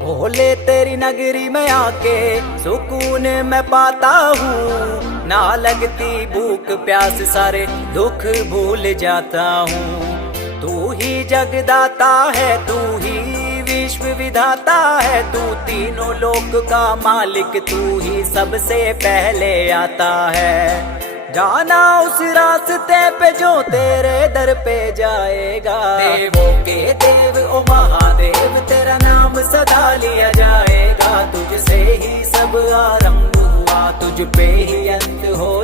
भोले तेरी नगरी में आके सुकून मैं पाता हूँ, ना लगती भूख प्यास सारे दुख भूल जाता हूँ। तू ही जगदाता है, तू ही विश्व विधाता है, तू तीनों लोक का मालिक, तू ही सबसे पहले आता है। जाना उस रास्ते पे जो तेरे दर पे जाएगा, देवों के देव ओ महादेव तेरा नाम सदा लिया जाएगा। तुझसे ही सब आरंभ हुआ, तुझ पे ही अंत हो